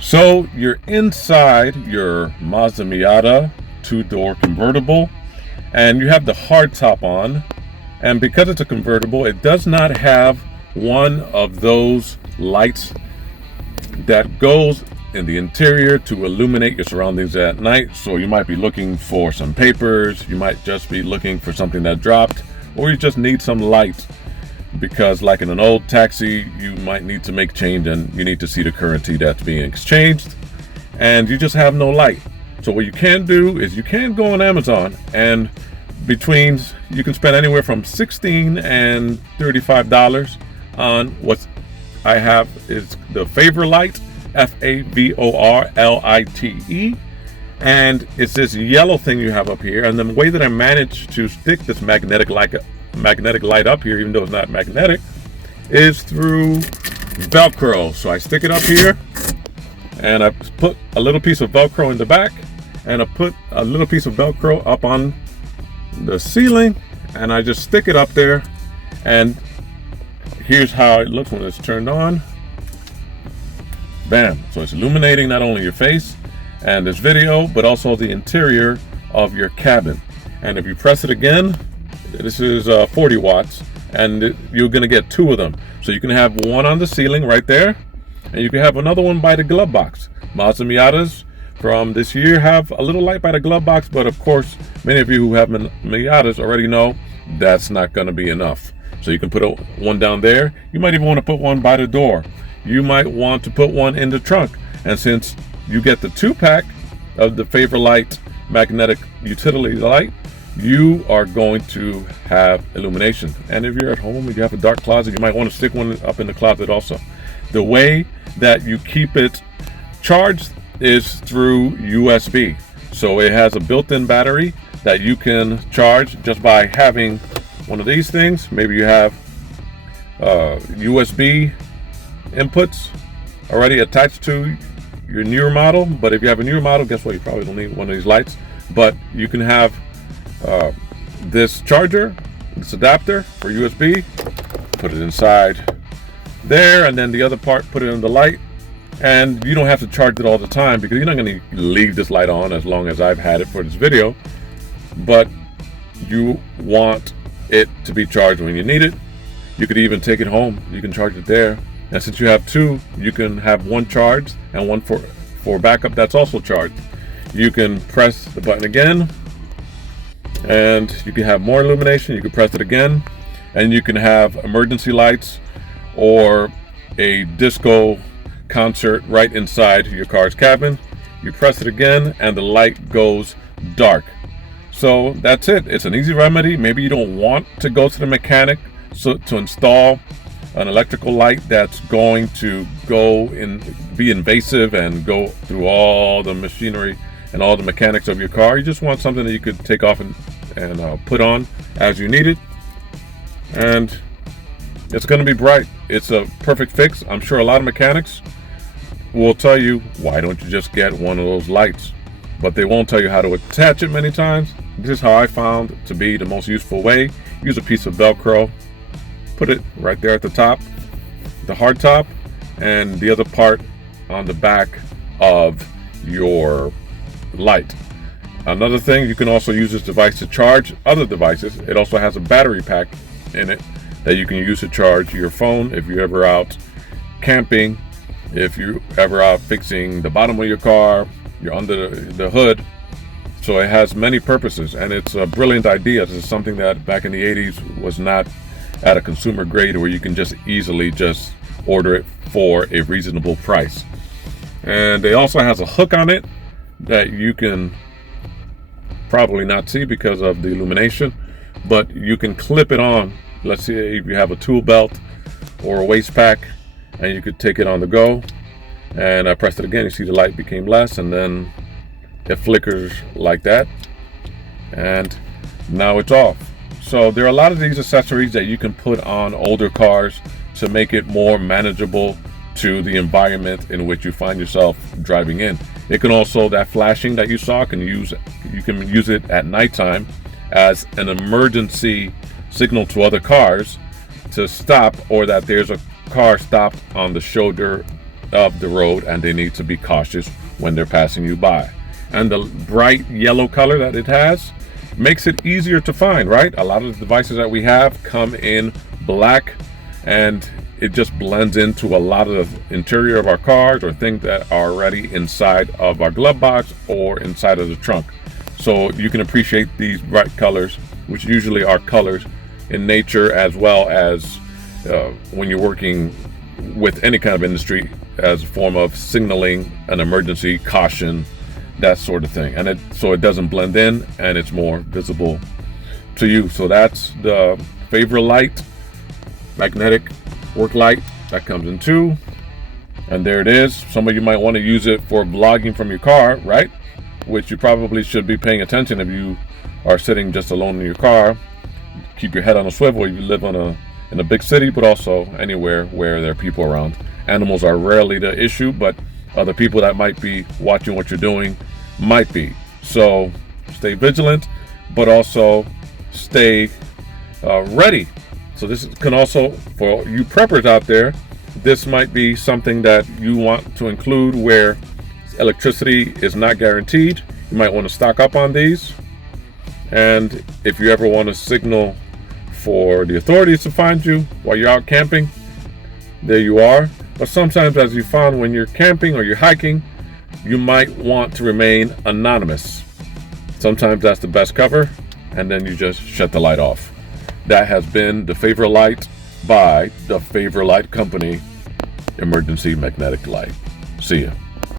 So you're inside your Mazda Miata two-door convertible, and you have the hardtop on. And because it's a convertible, it does not have one of those lights that goes in the interior to illuminate your surroundings at night. So you might be looking for some papers, you might just be looking for something that dropped, or you just need some light because, like in an old taxi, you might need to make change and you need to see the currency that's being exchanged, and you just have no light. So what you can do is you can go on Amazon, and you can spend anywhere from $16 and $35 on what I have is the Favorlite, Favorlite, and it's this yellow thing you have up here. And the way that I managed to stick this magnetic light up here, even though it's not magnetic, is through Velcro. So I stick it up here, and I put a little piece of Velcro in the back, and I put a little piece of Velcro up on the ceiling, and I just stick it up there. And here's how it looks when it's turned on. Bam! So it's illuminating not only your face and this video, but also the interior of your cabin. And if you press it again, this is 40 watts, and you're going to get two of them. So you can have one on the ceiling right there, and you can have another one by the glove box. Mazda Miatas from this year have a little light by the glove box, but of course, many of you who have Miatas already know that's not going to be enough. So you can put one down there. You might even want to put one by the door. You might want to put one in the trunk. And since you get the 2-pack of the Favorlite magnetic utility light, you are going to have illumination. And if you're at home, if you have a dark closet, you might want to stick one up in the closet also. The way that you keep it charged is through USB. So it has a built-in battery that you can charge just by having one of these things. Maybe you have USB inputs already attached to your newer model, but if you have a newer model, guess what, you probably don't need one of these lights. But you can have this charger, this adapter for USB, put it inside there, and then the other part, put it in the light. And you don't have to charge it all the time, because you're not going to leave this light on as long as I've had it for this video, but you want it to be charged when you need it. You could even take it home, you can charge it there. And since you have two, you can have one charged and one for backup that's also charged. You can press the button again, and you can have more illumination. You can press it again, and you can have emergency lights or a disco concert right inside your car's cabin. You press it again, and the light goes dark. So that's it. It's an easy remedy. Maybe you don't want to go to the mechanic to install an electrical light that's going to be invasive and go through all the machinery and all the mechanics of your car. You just want something that you could take off and put on as you need it, and it's going to be bright. It's a perfect fix. I'm sure a lot of mechanics will tell you, why don't you just get one of those lights? But they won't tell you how to attach it many times. This is how I found to be the most useful way. Use a piece of Velcro, put it right there at the top, the hard top, and the other part on the back of your light. Another thing, you can also use this device to charge other devices. It also has a battery pack in it that you can use to charge your phone if you're ever out camping, if you're ever out fixing the bottom of your car, you're under the hood. So it has many purposes, and it's a brilliant idea. This is something that back in the 80s was not at a consumer grade where you can just easily just order it for a reasonable price. And it also has a hook on it that you can probably not see because of the illumination, but you can clip it on. Let's say if you have a tool belt or a waist pack, and you could take it on the go. And I pressed it again, you see the light became less, and then it flickers like that, and now it's off. So there are a lot of these accessories that you can put on older cars to make it more manageable to the environment in which you find yourself driving in. It can also, that flashing that you saw, you can use it at nighttime as an emergency signal to other cars to stop, or that there's a car stopped on the shoulder of the road and they need to be cautious when they're passing you by. And the bright yellow color that it has makes it easier to find, right? A lot of the devices that we have come in black, and it just blends into a lot of the interior of our cars or things that are already inside of our glove box or inside of the trunk. So you can appreciate these bright colors, which usually are colors in nature, as well as when you're working with any kind of industry as a form of signaling an emergency, caution, that sort of thing. And so it doesn't blend in and it's more visible to you. So that's the Favorlite magnetic work light that comes in two. And there it is. Some of you might want to use it for vlogging from your car, right? Which you probably should be paying attention if you are sitting just alone in your car. Keep your head on a swivel if you live in a big city, but also anywhere where there are people around. Animals are rarely the issue, but other people that might be watching what you're doing might be. So stay vigilant, but also stay ready. So this can also, for you preppers out there, this might be something that you want to include where electricity is not guaranteed. You might want to stock up on these. And if you ever want to signal for the authorities to find you while you're out camping, there you are. But sometimes, as you found when you're camping or you're hiking, you might want to remain anonymous. Sometimes that's the best cover, and then you just shut the light off. That has been the Favorlite by the Favorlite Company Emergency Magnetic Light. See ya.